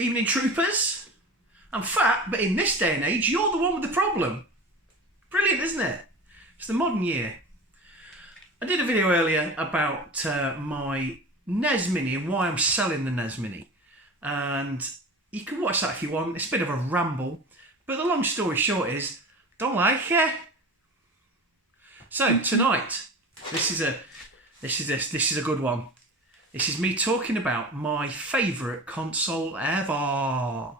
Evening troopers. In fact, but in this day and age, you're the one with the problem. Brilliant, isn't it? It's the modern year. I did a video earlier about my NES Mini and why I'm selling the NES Mini. And you can watch that if you want. It's a bit of a ramble. But the long story short is, don't like it. So tonight, this is a good one. This is me talking about my favourite console ever.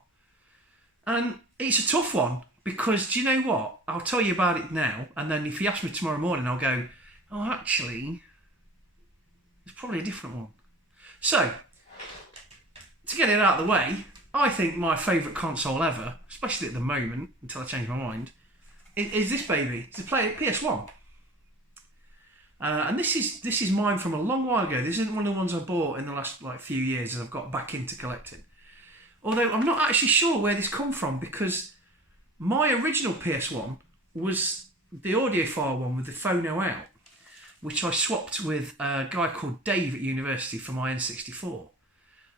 And it's a tough one because, do you know what? I'll tell you about it now, and then if you ask me tomorrow morning, I'll go, oh, actually, it's probably a different one. So, to get it out of the way, I think my favourite console ever, especially at the moment, until I change my mind, is this baby. It's a PS1. And this is mine from a long while ago. This isn't one of the ones I bought in the last few years as I've got back into collecting. Although I'm not actually sure where this come from because my original PS1 was the audiophile one with the phono out, which I swapped with a guy called Dave at university for my N64.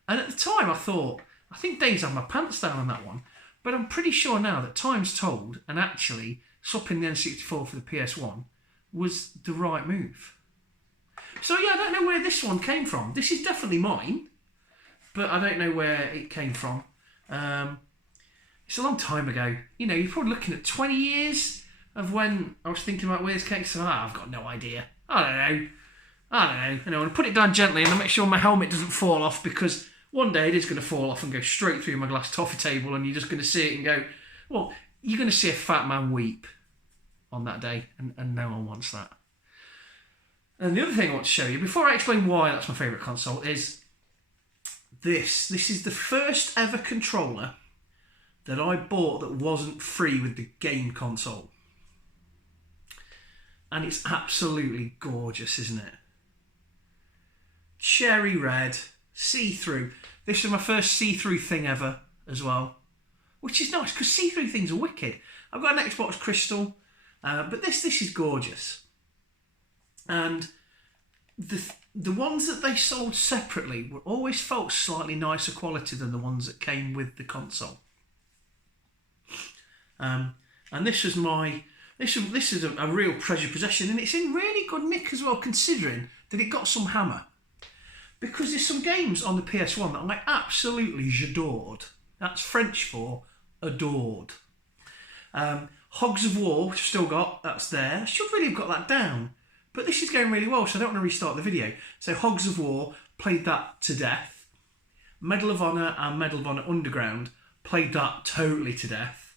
And at the time I thought, I think Dave's had my pants down on that one, but I'm pretty sure now that time's told and actually swapping the N64 for the PS1 was the right move. So yeah, I don't know where this one came from. This is definitely mine, but I don't know where it came from. It's a long time ago. You know, you're probably looking at 20 years of when I was thinking about where this came from. I've got no idea. I don't know. I'm going to put it down gently and I'll make sure my helmet doesn't fall off because one day it is going to fall off and go straight through my glass toffee table and you're just going to see it and go, well, you're going to see a fat man weep on that day, and no one wants that. And the other thing I want to show you, before I explain why that's my favourite console, is this. This is the first ever controller that I bought that wasn't free with the game console. And it's absolutely gorgeous, isn't it? Cherry red, see-through. This is my first see-through thing ever as well, which is nice because see-through things are wicked. I've got an Xbox Crystal. But this is gorgeous. And the ones that they sold separately were always felt slightly nicer quality than the ones that came with the console. And this is a real treasure possession, and it's in really good nick as well, considering that it got some hammer. Because there's some games on the PS1 that I absolutely j'adored. That's French for adored. Hogs of War, which I've still got, that's there. I should really have got that down. But this is going really well, so I don't want to restart the video. So Hogs of War, played that to death. Medal of Honor and Medal of Honor Underground, played that totally to death.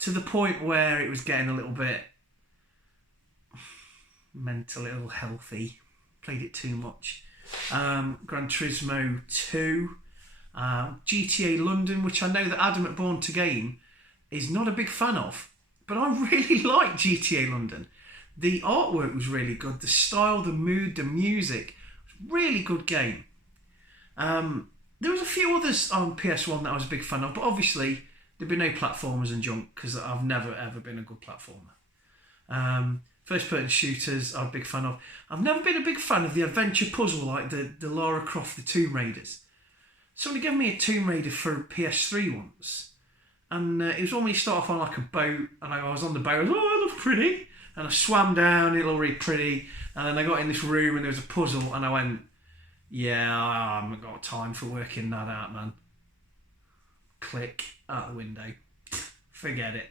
To the point where it was getting a little bit mentally, a little healthy. Played it too much. Gran Turismo 2. GTA London, which I know that Adam at Born to Game is not a big fan of. But I really liked GTA London. The artwork was really good. The style, the mood, the music. Really good game. There was a few others on PS1 that I was a big fan of, but obviously there'd be no platformers and junk because I've never ever been a good platformer. First person shooters I'm a big fan of. I've never been a big fan of the adventure puzzle like the Lara Croft, the Tomb Raiders. Somebody gave me a Tomb Raider for PS3 once. And it was when you start off on like a boat, and I was on the boat, I was, oh, it looks pretty. And I swam down, it looked really pretty. And then I got in this room and there was a puzzle, and I went, yeah, I haven't got time for working that out, man. Click, out the window. Forget it.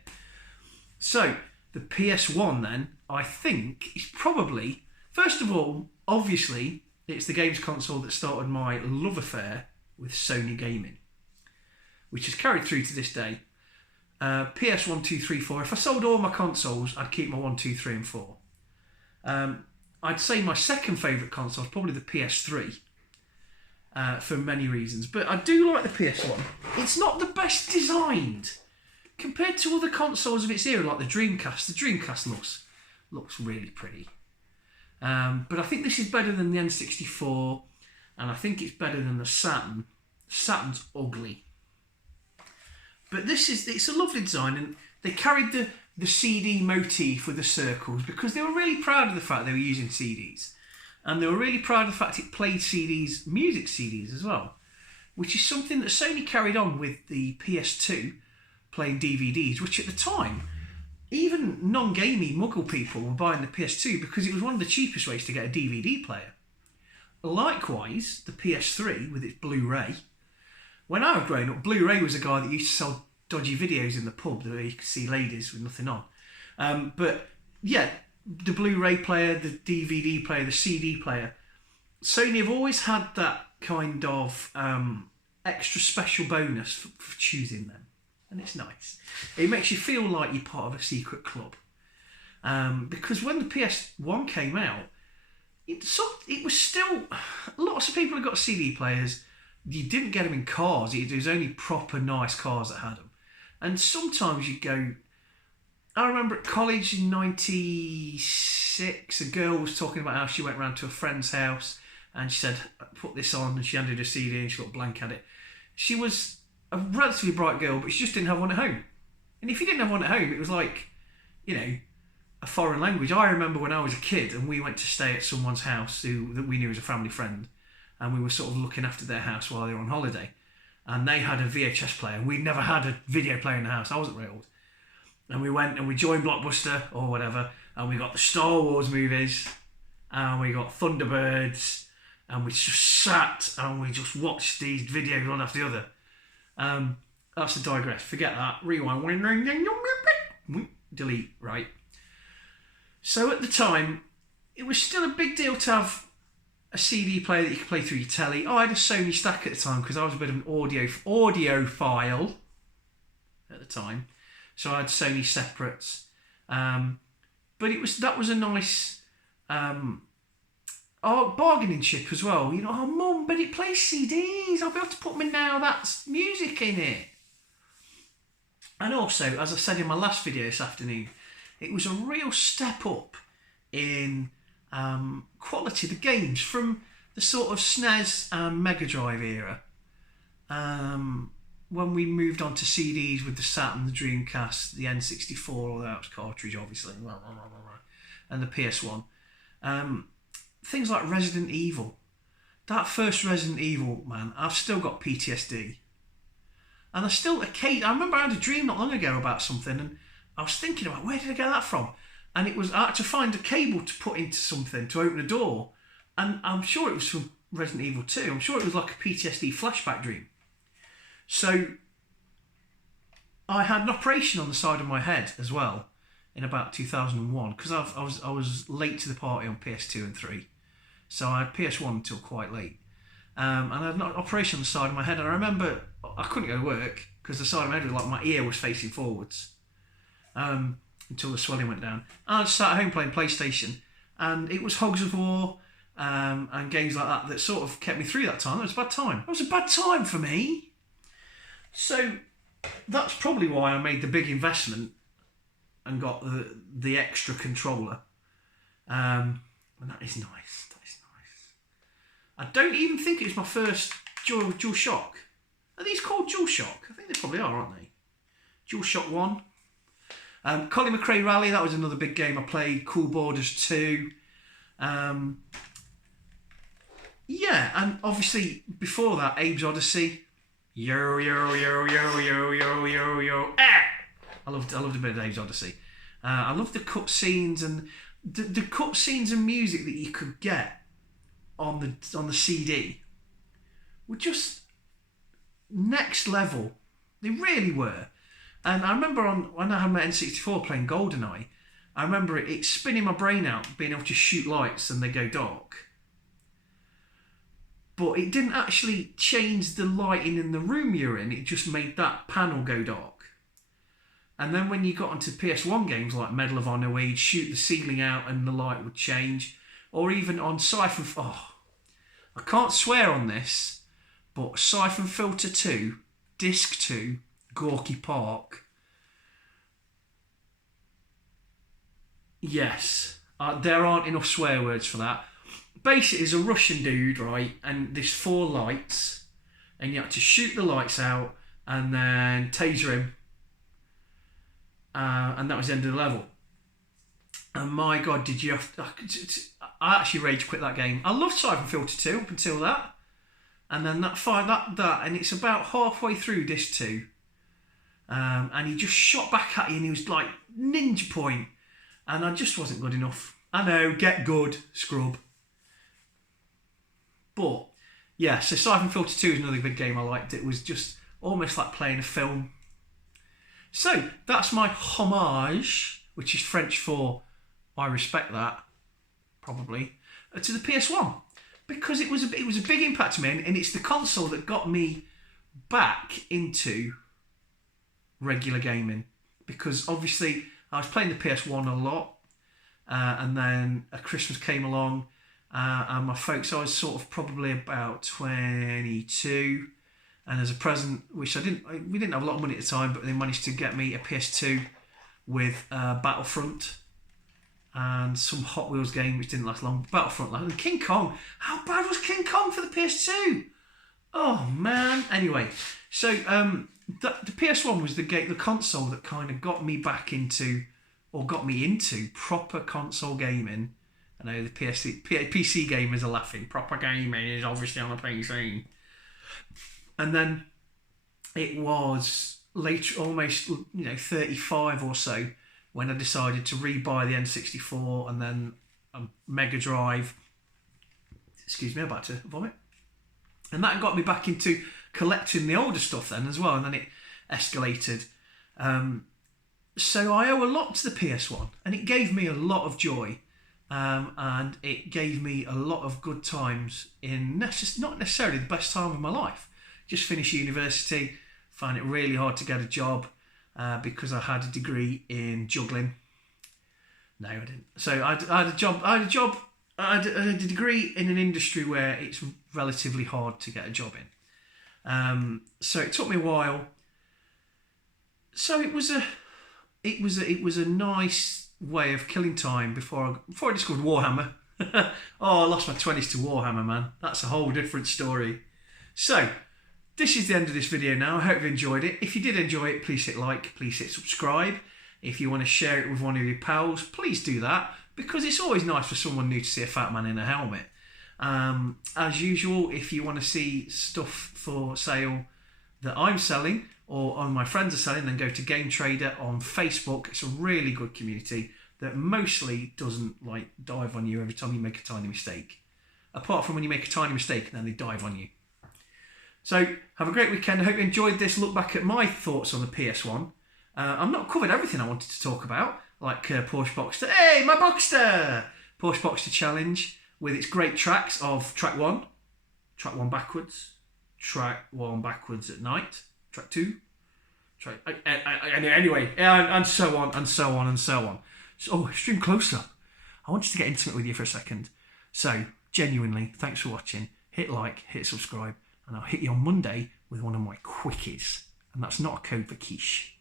So, the PS1 then, I think, is probably, first of all, obviously, it's the games console that started my love affair with Sony gaming, which has carried through to this day. PS 1, 2, 3, 4. If I sold all my consoles, I'd keep my 1, 2, 3 and 4. I'd say my second favourite console is probably the PS3 for many reasons. But I do like the PS1. It's not the best designed. Compared to other consoles of its era, like the Dreamcast looks really pretty. But I think this is better than the N64, and I think it's better than the Saturn. Saturn's ugly. But it's a lovely design, and they carried the CD motif with the circles because they were really proud of the fact they were using CDs. And they were really proud of the fact it played CDs, music CDs as well. which is something that Sony carried on with the PS2, playing DVDs, which at the time, even non-gamey muggle people were buying the PS2 because it was one of the cheapest ways to get a DVD player. Likewise, the PS3 with its Blu-ray. When I was growing up, Blu-ray was a guy that used to sell dodgy videos in the pub that you could see ladies with nothing on. But yeah, the Blu-ray player, the DVD player, the CD player, Sony have always had that kind of extra special bonus for choosing them. And it's nice. It makes you feel like you're part of a secret club. Because when the PS1 came out, it was still... Lots of people have got CD players. You didn't get them in cars. It was only proper nice cars that had them. And sometimes you go... I remember at college in 96, a girl was talking about how she went round to a friend's house and she said, put this on, and she handed her CD and she looked blank at it. She was a relatively bright girl, but she just didn't have one at home. And if you didn't have one at home, it was like, you know, a foreign language. I remember when I was a kid and we went to stay at someone's house that we knew was a family friend, and we were sort of looking after their house while they were on holiday. And they had a VHS player, and we'd never had a video player in the house. I wasn't very old. And we went and we joined Blockbuster or whatever, and we got the Star Wars movies, and we got Thunderbirds, and we just sat and we just watched these videos one after the other. That's a digress. Forget that. Rewind. Delete. Right. So at the time, it was still a big deal to have a CD player that you could play through your telly. I had a Sony Stack at the time because I was a bit of an audiophile at the time. So I had Sony separates. But that was a nice bargaining chip as well. You know, oh mum, but it plays CDs. I'll be able to put them in now. That's music in it. And also, as I said in my last video this afternoon, it was a real step up in quality of the games from the sort of SNES and Mega Drive era. When we moved on to CDs with the Saturn, the Dreamcast, the N64, all that was cartridge, obviously, and the PS1. Things like Resident Evil. That first Resident Evil, man, I've still got PTSD. And I remember I had a dream not long ago about something, and I was thinking about, where did I get that from? And it was, I had to find a cable to put into something to open a door. And I'm sure it was from Resident Evil 2. I'm sure it was like a PTSD flashback dream. So I had an operation on the side of my head as well in about 2001 because I was late to the party on PS2 and 3. So I had PS1 until quite late. And I had an operation on the side of my head, and I remember I couldn't go to work because the side of my head was like my ear was facing forwards until the swelling went down. And I just sat at home playing PlayStation, and it was Hogs of War and games like that sort of kept me through that time. It was a bad time. It was a bad time for me. So that's probably why I made the big investment and got the extra controller. And that is nice. That is nice. I don't even think it's my first DualShock. Are these called DualShock? I think they probably are, aren't they? DualShock 1. Colin McRae Rally, that was another big game I played. Cool Borders 2. Yeah, and obviously before that, Abe's Odyssey. Yo, yo, yo, yo, yo, yo, yo, yo. Ah! I loved a bit of Abe's Odyssey. I loved the cutscenes and the cutscenes and music that you could get on the CD were just next level. They really were. And I remember when I had my N64 playing GoldenEye, I remember it spinning my brain out, being able to shoot lights and they go dark. But it didn't actually change the lighting in the room you're in, it just made that panel go dark. And then when you got onto PS1 games like Medal of Honor, where you'd shoot the ceiling out and the light would change, or even on Siphon... Oh, I can't swear on this, but Siphon Filter 2, Disc 2, Gorky Park. Yes, there aren't enough swear words for that. Basically, there's a Russian dude, right, and there's 4 lights, and you have to shoot the lights out and then taser him, and that was the end of the level. And my God, did you have to... I actually rage quit that game. I loved Siphon Filter 2 up until that. And then that, and it's about halfway through disc 2. And he just shot back at you and he was like, ninja point. And I just wasn't good enough. I know, get good, scrub. But, yeah, so Siphon Filter 2 is another big game I liked. It was just almost like playing a film. So, that's my homage, which is French for I respect that, probably, to the PS1. Because it was a big impact to me, and it's the console that got me back into regular gaming. Because obviously I was playing the PS1 a lot, and then a Christmas came along, and my folks, I was sort of probably about 22, and as a present, we didn't have a lot of money at the time, but they managed to get me a PS2 with Battlefront and some Hot Wheels game which didn't last long. Battlefront, and King Kong. How bad was King Kong for the PS2? Oh man. Anyway, so the PS1 was the console that kind of got me back into, or got me into proper console gaming. I know the PC gamers are laughing. Proper gaming is obviously on a PC. And then it was later, almost 35 or so, when I decided to rebuy the N64 and then a Mega Drive. Excuse me, I'm about to vomit. And that got me back into collecting the older stuff then as well, and then it escalated. So I owe a lot to the PS1, and it gave me a lot of joy, and it gave me a lot of good times in not necessarily the best time of my life. Just finished university, found it really hard to get a job, because I had a degree in juggling. No, I didn't. So I had a degree in an industry where it's relatively hard to get a job in. So it took me a while. So it was a nice way of killing time before I discovered Warhammer. Oh, I lost my 20s to Warhammer, man. That's a whole different story. So this is the end of this video now. I hope you enjoyed it. If you did enjoy it, please hit like, please hit subscribe. If you want to share it with one of your pals, please do that, because it's always nice for someone new to see a fat man in a helmet. As usual, if you want to see stuff for sale that I'm selling or on my friends are selling, then go to Game Trader on Facebook. It's a really good community that mostly doesn't dive on you every time you make a tiny mistake. Apart from when you make a tiny mistake and then they dive on you. So have a great weekend. I hope you enjoyed this look back at my thoughts on the PS1. I've not covered everything I wanted to talk about, like Porsche Boxster. Hey, my Boxster! Porsche Boxster Challenge with its great tracks of track 1 backwards, track 1 backwards at night, track 2, anyway, and so on and so on and so on. So, extreme close-up. I want you to get intimate with you for a second. So, genuinely, thanks for watching. Hit like, hit subscribe, and I'll hit you on Monday with one of my quickies. And that's not a code for quiche.